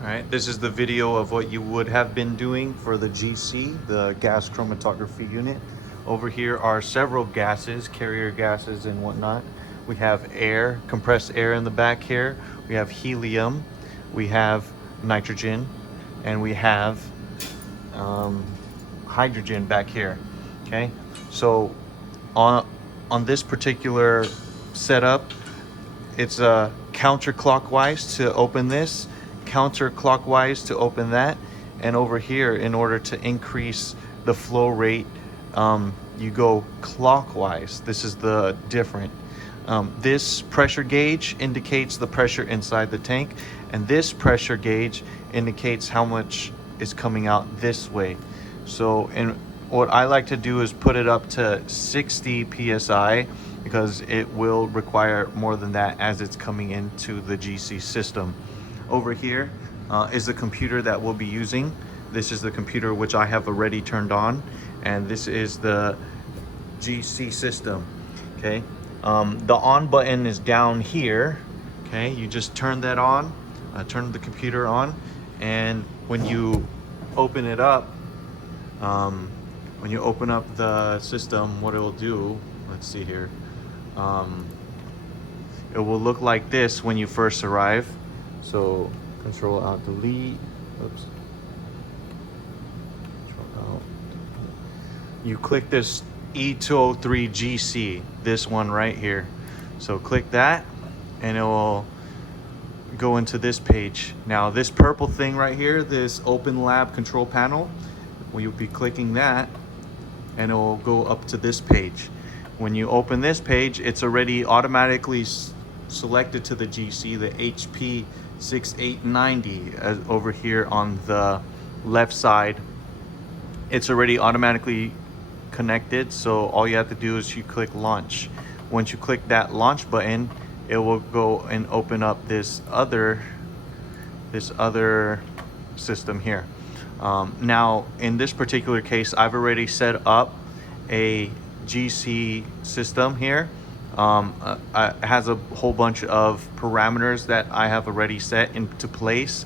All right, this is the video of what you would have been doing for the GC, the gas chromatography unit. Over here are several gases, carrier gases and whatnot. We have air, compressed air in the back here. We have helium, we have nitrogen, and we have hydrogen back here. Okay, so on this particular setup, it's counterclockwise to open this, counterclockwise to open that, and over here, in order to increase the flow rate, you go clockwise. This is the different. This pressure gauge indicates the pressure inside the tank, and this pressure gauge indicates how much is coming out this way. So, and what I like to do is put it up to 60 psi, because it will require more than that as it's coming into the GC system. Over here is the computer that we'll be using. This is the computer which I have already turned on, and this is the GC system. Okay, the on button is down here. Okay, you just turn that on, turn the computer on, and when you open it up, when you open up the system, what it will do, let's see here, it will look like this when you first arrive. So Control Alt Delete, oops, Control Alt, you click this E203 GC, this one right here. So click that and it will go into this page. Now this purple thing right here, this Open Lab Control Panel, you'll be clicking that and it will go up to this page. When you open this page, it's already automatically selected to the GC, the HP 6890, over here on the left side. It's already automatically connected, so all you have to do is you click launch. Once you click that launch button, it will go and open up this other system here. Now in this particular case, I've already set up a GC system here. It has a whole bunch of parameters that I have already set into place.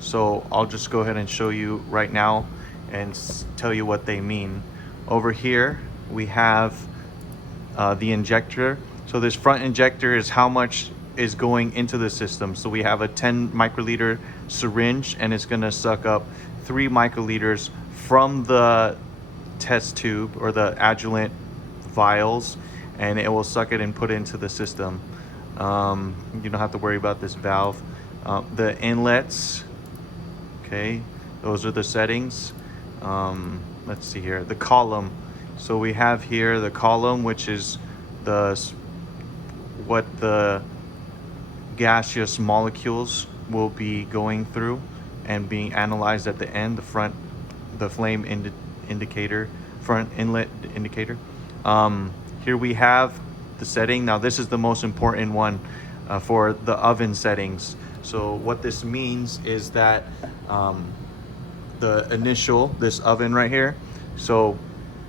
So I'll just go ahead and show you right now and tell you what they mean. Over here we have the injector. So this front injector is how much is going into the system. So we have a 10 microliter syringe, and it's going to suck up 3 microliters from the test tube or the adjuvant vials, and it will suck it and put it into the system. You don't have to worry about this valve. The inlets, okay, those are the settings. Let's see here, the column. So we have here the column, which is what the gaseous molecules will be going through and being analyzed at the end. The flame indicator, front inlet indicator. Here we have the setting. Now this is the most important one for the oven settings. So what this means is that the initial, this oven right here, so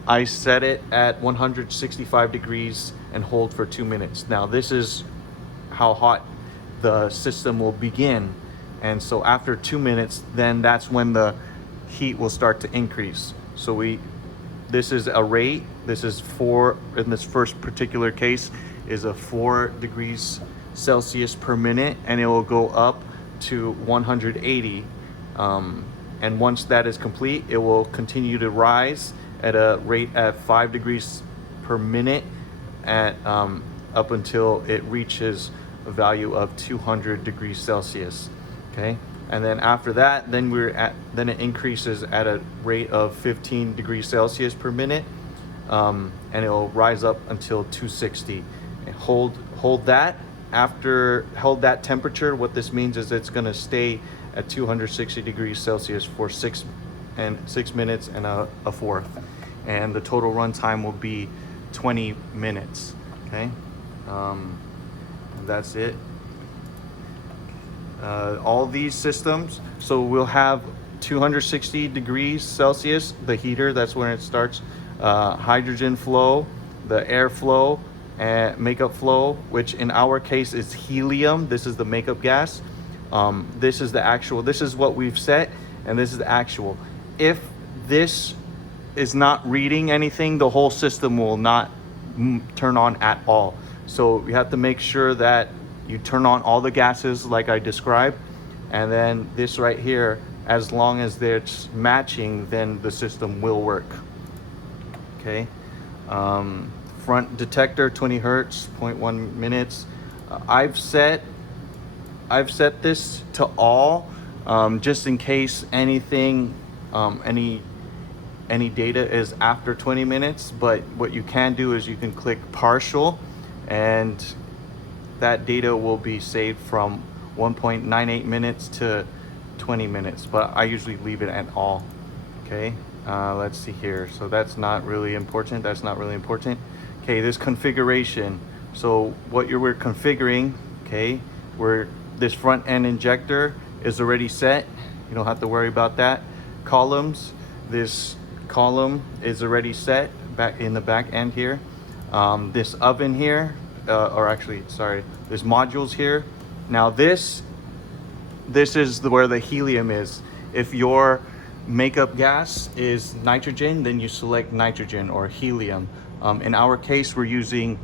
I set it at 165 degrees and hold for 2 minutes. Now this is how hot the system will begin, and so after 2 minutes, then that's when the heat will start to increase. So this is a rate. This is in this first particular case is a 4 degrees Celsius per minute, and it will go up to 180. And once that is complete, it will continue to rise at a rate at 5 degrees per minute up until it reaches a value of 200 degrees Celsius. Okay, and then after that, then it increases at a rate of 15 degrees Celsius per minute, and it will rise up until 260. And hold that. After hold that temperature, what this means is it's going to stay at 260 degrees Celsius for 6 minutes and a fourth, and the total run time will be 20 minutes. Okay, that's it. All these systems, so we'll have 260 degrees Celsius, the heater, that's when it starts, hydrogen flow, the air flow, and makeup flow, which in our case is helium. This is the makeup gas. This is the actual, this is what we've set, and this is the actual. If this is not reading anything, the whole system will not turn on at all. So you have to make sure that you turn on all the gases like I described, and then this right here, as long as it's matching, then the system will work. Okay. Front detector 20 hertz, 0.1 minutes. I've set this to all, just in case anything, any data is after 20 minutes. But what you can do is you can click partial, and that data will be saved from 1.98 minutes to 20 minutes, but I usually leave it at all. Okay, let's see here. So that's not really important. Okay, this configuration. So what we're configuring, okay, this front end injector is already set. You don't have to worry about that. Columns, this column is already set back in the back end here. This oven here, or actually, sorry, this modules here. Now this is where the helium is. If your makeup gas is nitrogen, then you select nitrogen or helium. In our case, we're using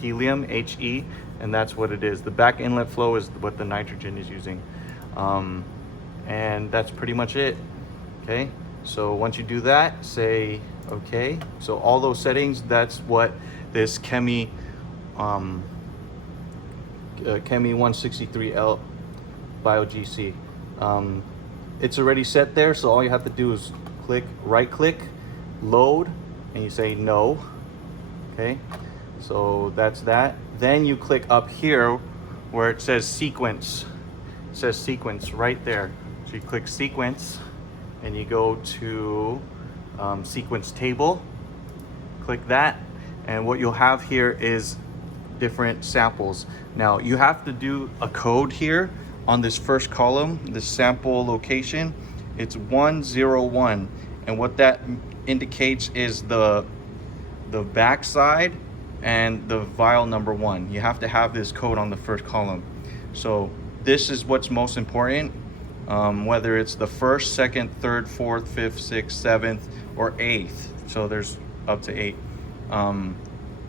helium, He, and that's what it is. The back inlet flow is what the nitrogen is using. And that's pretty much it. Okay, so once you do that, say okay. So all those settings, that's what this Chemi 163L BioGC. It's already set there, so all you have to do is right click, load, and you say no. Okay, so that's that. Then you click up here where it says sequence. It says sequence right there. So you click sequence and you go to sequence table. Click that, and what you'll have here is different samples. Now you have to do a code here on this first column, this sample location. It's 101, and what that indicates is the back side and the vial number 1. You have to have this code on the first column. So this is what's most important, whether it's the first, second, third, fourth, fifth, sixth, seventh, or eighth. So there's up to 8.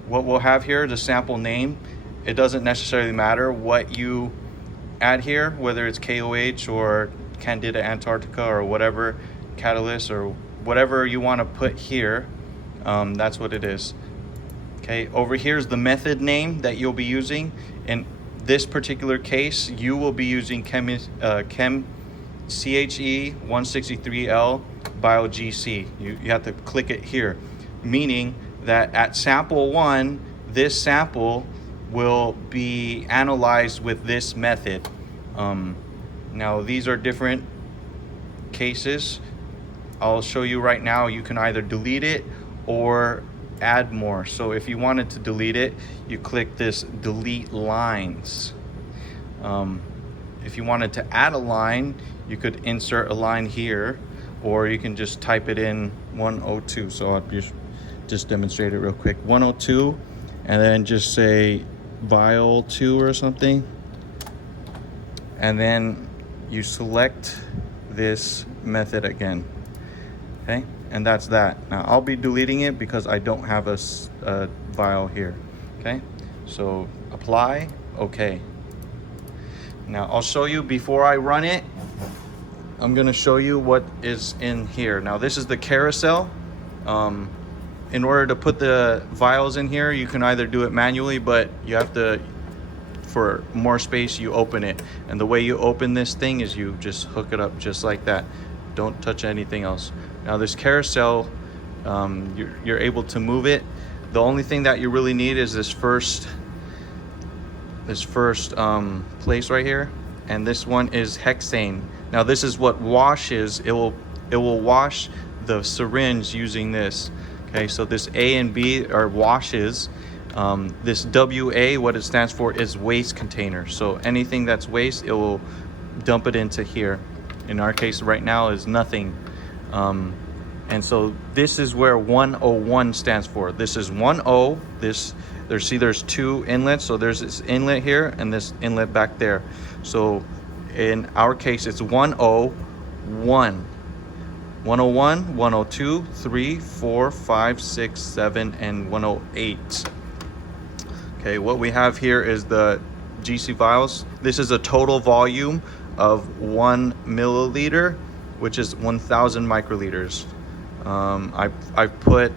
What we'll have here, the sample name, it doesn't necessarily matter what you add here, whether it's KOH or Candida Antarctica or whatever, catalyst or whatever you want to put here. That's what it is. Okay, over here is the method name that you'll be using. In this particular case, you will be using Chem CHE163L BioGC. You have to click it here, meaning that at sample 1, this sample will be analyzed with this method. Now these are different cases. I'll show you right now. You can either delete it or add more. So if you wanted to delete it, you click this delete lines. If you wanted to add a line, you could insert a line here, or you can just type it in 102. So I'll just demonstrate it real quick. 102, and then just say vial 2 or something, and then you select this method again. Okay, and that's that. Now I'll be deleting it because I don't have a vial here. Okay, so apply, okay. Now I'll show you before I run it. I'm gonna show you what is in here. Now this is the carousel. In order to put the vials in here, you can either do it manually, but you have to, for more space, you open it. And the way you open this thing is you just hook it up just like that. Don't touch anything else. Now this carousel, you're able to move it. The only thing that you really need is this first place right here, and this one is hexane. Now this is what washes. It will wash the syringe using this. Okay, so this A and B are washes. This WA, what it stands for, is waste container. So anything that's waste, it will dump it into here. In our case right now is nothing. And so this is where 101 stands for. This is 10. This There's two inlets. So there's this inlet here and this inlet back there. So in our case, it's 101. 101, 102, 3, 4, 5, 6, 7, and 108. Okay, what we have here is the GC vials. This is a total volume of 1 milliliter, which is 1,000 microliters. I put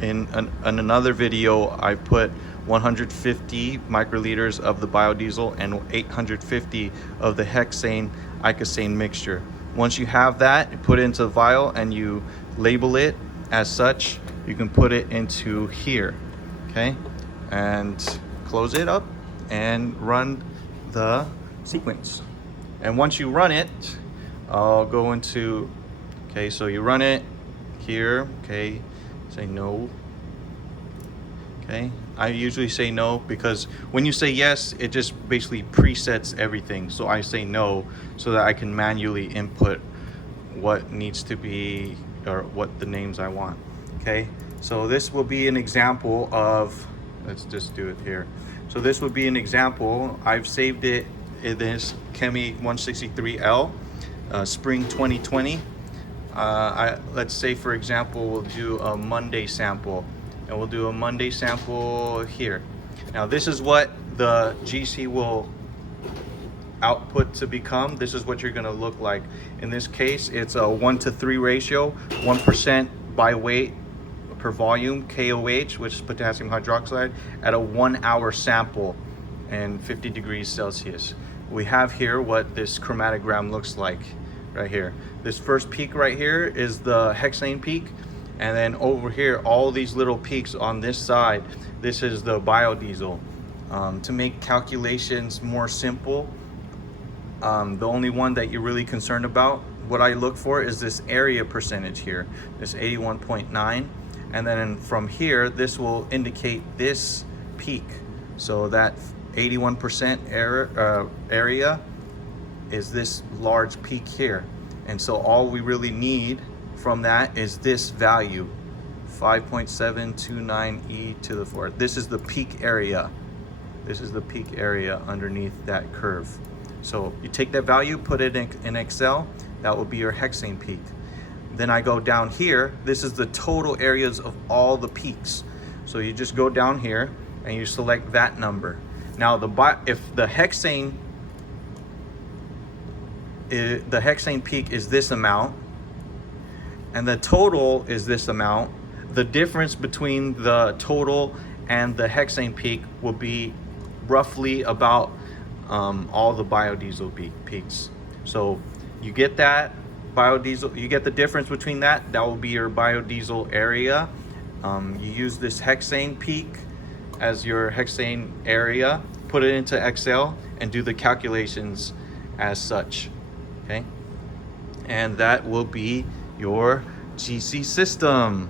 in another video, I put 150 microliters of the biodiesel and 850 of the hexane icosane mixture. Once you have that, you put it into the vial and you label it as such. You can put it into here, okay? And close it up and run the sequence. And once you run it, I'll go into, okay, so you run it here, okay, say no. Okay, I usually say no because when you say yes, it just basically presets everything. So I say no so that I can manually input what needs to be, or what the names I want. Okay, so this will be an example of, let's just do it here. So this would be an example. I've saved it in this CHE163L, spring 2020. Let's say, for example, we'll do a Monday sample. And we'll do a Monday sample here. Now this is what the GC will output to become. This is what you're gonna look like. In this case, it's a 1:3 ratio, 1% by weight per volume, KOH, which is potassium hydroxide, at a 1 hour sample and 50 degrees Celsius. We have here what this chromatogram looks like right here. This first peak right here is the hexane peak. And then over here, all these little peaks on this side, this is the biodiesel. To make calculations more simple, the only one that you're really concerned about, what I look for is this area percentage here, this 81.9. And then from here, this will indicate this peak. So that 81% area is this large peak here. And so all we really need from that is this value, 5.729 e to the 4th. This is the peak area. This is the peak area underneath that curve. So you take that value, put it in Excel, that will be your hexane peak. Then I go down here, this is the total areas of all the peaks. So you just go down here and you select that number. Now if the hexane peak is this amount, and the total is this amount, the difference between the total and the hexane peak will be roughly about all the biodiesel peaks. So you get that biodiesel, you get the difference between that will be your biodiesel area. You use this hexane peak as your hexane area, put it into Excel and do the calculations as such, okay? And that will be your GC system.